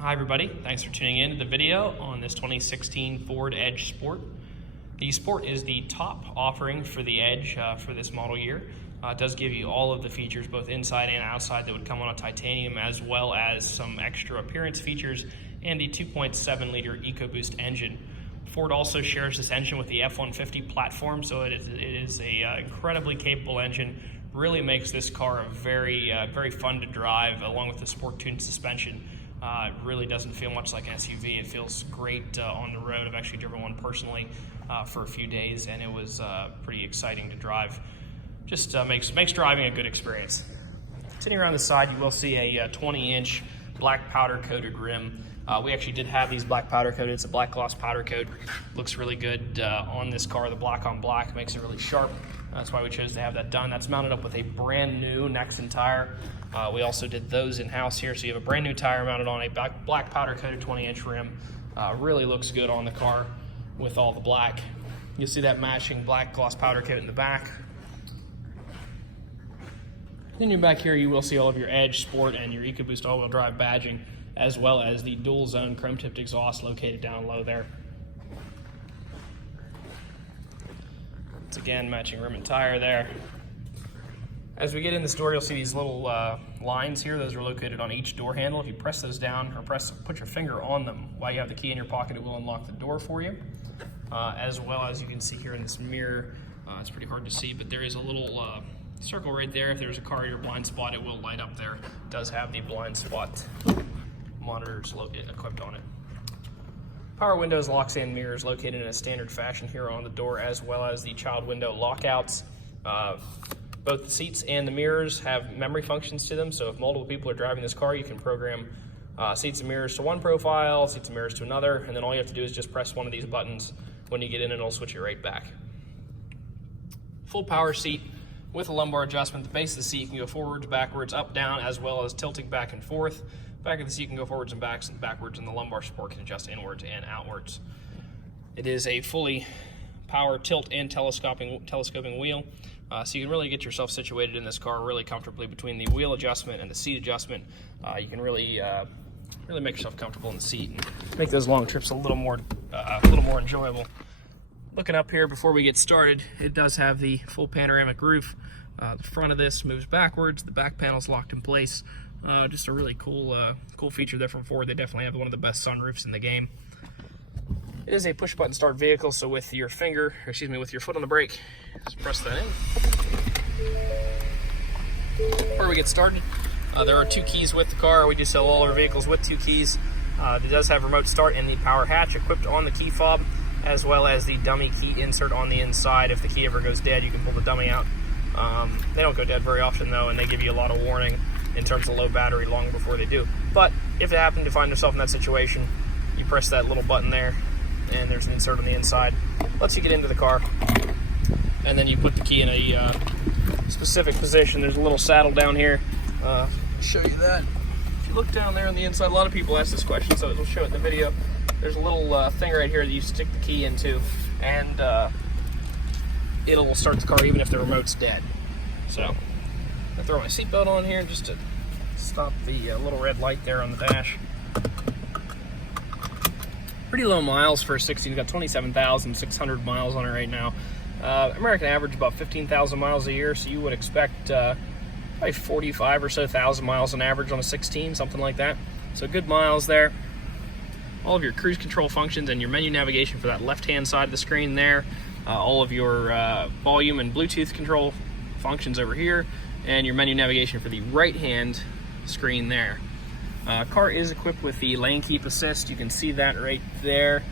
Hi everybody, thanks for tuning in to the video on this 2016 Ford Edge Sport. The Sport is the top offering for the Edge for this model year. It does give you all of the features both inside and outside that would come on a titanium, as well as some extra appearance features and the 2.7 liter EcoBoost engine. Ford also shares this engine with the F-150 platform, so it is a incredibly capable engine. Really makes this car a very fun to drive, along with the sport tuned suspension. It really doesn't feel much like an SUV. It feels great on the road. I've actually driven one personally for a few days, and it was pretty exciting to drive. Just makes driving a good experience. Sitting around the side, you will see a 20-inch black powder coated rim. We actually did have these black powder coated. It's a black gloss powder coat. Looks really good on this car. The black on black makes it really sharp. That's why we chose to have that done. That's mounted up with a brand new Nexon tire. We also did those in-house here, so you have a brand new tire mounted on a black powder coated 20-inch rim. Really looks good on the car with all the black. You'll see that matching black gloss powder coat in the back. In your back here, you will see all of your Edge, Sport, and your EcoBoost all-wheel drive badging, as well as the dual zone chrome-tipped exhaust located down low there. It's again matching rim and tire there. As we get in this door, you'll see these little lines here. Those are located on each door handle. If you press those down or put your finger on them while you have the key in your pocket, it will unlock the door for you. As well as you can see here in this mirror, it's pretty hard to see, but there is a little circle right there. If there's a car in your blind spot, it will light up there. It does have the blind spot monitors equipped on it. Power windows, locks, and mirrors located in a standard fashion here on the door, as well as the child window lockouts. Both the seats and the mirrors have memory functions to them, so if multiple people are driving this car, you can program seats and mirrors to one profile, seats and mirrors to another, and then all you have to do is just press one of these buttons when you get in and it'll switch it right back. Full power seat with a lumbar adjustment. The base of the seat can go forwards, backwards, up, down, as well as tilting back and forth. Back of the seat can go forwards and backwards, and the lumbar support can adjust inwards and outwards. It is a fully power tilt and telescoping wheel, so you can really get yourself situated in this car really comfortably between the wheel adjustment and the seat adjustment. You can really make yourself comfortable in the seat and make those long trips a little more enjoyable. Looking up here before we get started, it does have the full panoramic roof. The front of this moves backwards. The back panel's locked in place. Just a really cool feature there from Ford. They definitely have one of the best sunroofs in the game. It is a push button start vehicle, so with your with your foot on the brake, just press that in. Before we get started, there are two keys with the car. We do sell all our vehicles with two keys. It does have remote start and the power hatch equipped on the key fob, as well as the dummy key insert on the inside. If the key ever goes dead, you can pull the dummy out. They don't go dead very often though, and they give you a lot of warning in terms of low battery long before they do. But if you happen to find yourself in that situation, you press that little button there, and there's an insert on the inside. Lets you get into the car, and then you put the key in a specific position. There's a little saddle down here. I'll show you that. If you look down there on the inside, a lot of people ask this question, so we'll show it in the video. There's a little thing right here that you stick the key into, and it'll start the car even if the remote's dead. So I throw my seatbelt on here just to stop the little red light there on the dash. Pretty low miles for a 16. It's got 27,600 miles on it right now. American average about 15,000 miles a year, so you would expect probably 45 or so thousand miles on average on a 16, something like that. So good miles there. All of your cruise control functions and your menu navigation for that left-hand side of the screen there. All of your volume and Bluetooth control functions over here, and your menu navigation for the right-hand screen there. Car is equipped with the lane keep assist. You can see that right there.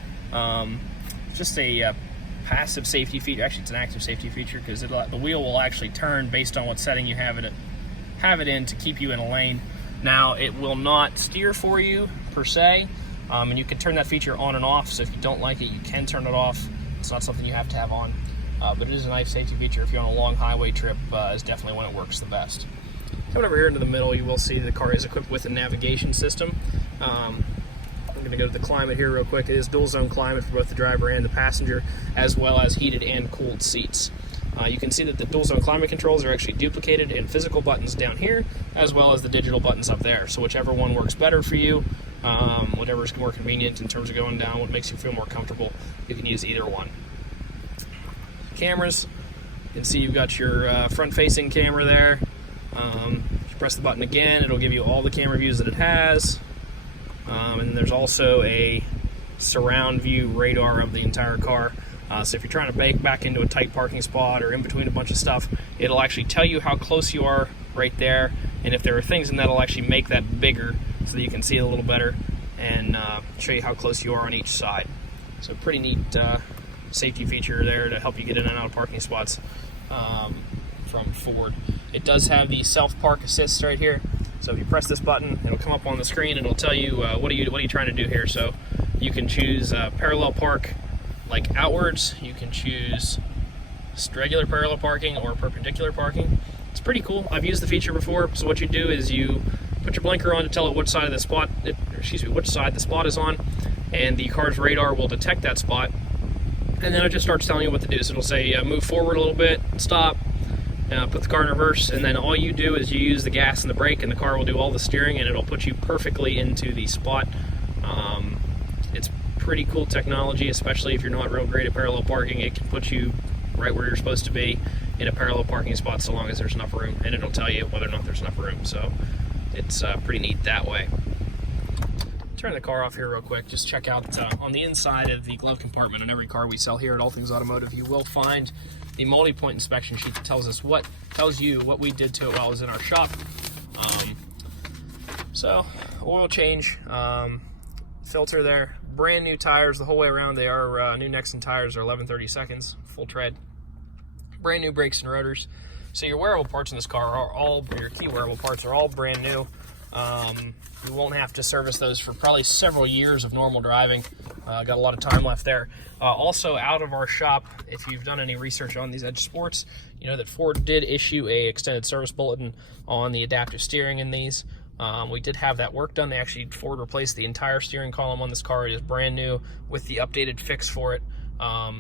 Just a passive safety feature. Actually, it's an active safety feature because the wheel will actually turn based on what setting you have it in to keep you in a lane. Now, it will not steer for you per se, and you can turn that feature on and off. So if you don't like it, you can turn it off. It's not something you have to have on, but it is a nice safety feature. If you're on a long highway trip, is definitely when it works the best. Coming over here into the middle, you will see the car is equipped with a navigation system. I'm going to go to the climate here real quick. It is dual zone climate for both the driver and the passenger, as well as heated and cooled seats. You can see that the dual zone climate controls are actually duplicated in physical buttons down here, as well as the digital buttons up there. So whichever one works better for you, whatever's more convenient in terms of going down, what makes you feel more comfortable. You can use either one. Cameras, you can see you've got your front-facing camera there. If you press the button again, it'll give you all the camera views that it has. And there's also a surround view radar of the entire car. So if you're trying to back into a tight parking spot or in between a bunch of stuff, it'll actually tell you how close you are right there. And if there are things in that, it'll actually make that bigger so that you can see it a little better and show you how close you are on each side. So pretty neat safety feature there to help you get in and out of parking spots from Ford. It does have the self-park assist right here. So if you press this button, it'll come up on the screen and it'll tell you what are you trying to do here. So you can choose parallel park, like outwards. You can choose regular parallel parking or perpendicular parking. It's pretty cool. I've used the feature before. So what you do is you put your blinker on to tell it which side of the spot, which side the spot is on, and the car's radar will detect that spot, and then it just starts telling you what to do. So it'll say move forward a little bit, stop, put the car in reverse, and then all you do is you use the gas and the brake, and the car will do all the steering, and it'll put you perfectly into the spot. It's pretty cool technology, especially if you're not real great at parallel parking. It can put you right where you're supposed to be in a parallel parking spot so long as there's enough room, and it'll tell you whether or not there's enough room. So it's pretty neat that way. Turn the car off here real quick. Just check out on the inside of the glove compartment on every car we sell here at All Things Automotive, you will find the multi-point inspection sheet that tells you what we did to it while it was in our shop. So oil change, filter there, brand new tires the whole way around. They are new Nexon tires, are 11/32, full tread, brand new brakes and rotors. So your wearable parts in this car are all, your key wearable parts are all brand new. You won't have to service those for probably several years of normal driving. Got a lot of time left there. Also out of our shop, if you've done any research on these Edge Sports, you know that Ford did issue a extended service bulletin on the adaptive steering in these. We did have that work done. Ford replaced the entire steering column on this car. It is brand new with the updated fix for it.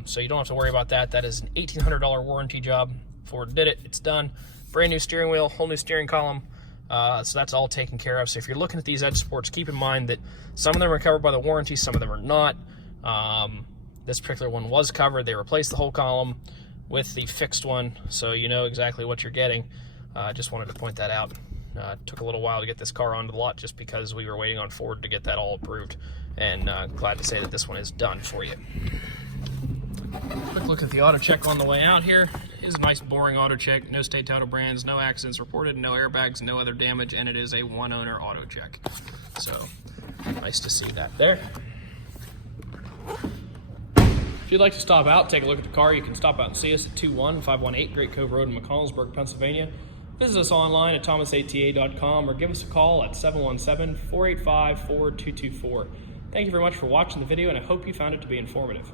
So you don't have to worry about that. That is an $1,800 warranty job. Ford did it, it's done. Brand new steering wheel, whole new steering column. So that's all taken care of. So if you're looking at these Edge Sports, keep in mind that some of them are covered by the warranty, some of them are not. This particular one was covered. They replaced the whole column with the fixed one, so you know exactly what you're getting. Just wanted to point that out. It took a little while to get this car onto the lot just because we were waiting on Ford to get that all approved, and glad to say that this one is done for you. Quick look at the auto check on the way out here. It is a nice boring auto check. No state title brands, no accidents reported, no airbags, no other damage, and it is a one owner auto check. So nice to see that there. If you'd like to stop out, take a look at the car, you can stop out and see us at 21518 Great Cove Road in McConnellsburg, Pennsylvania. Visit us online at thomasata.com or give us a call at 717-485-4224. Thank you very much for watching the video, and I hope you found it to be informative.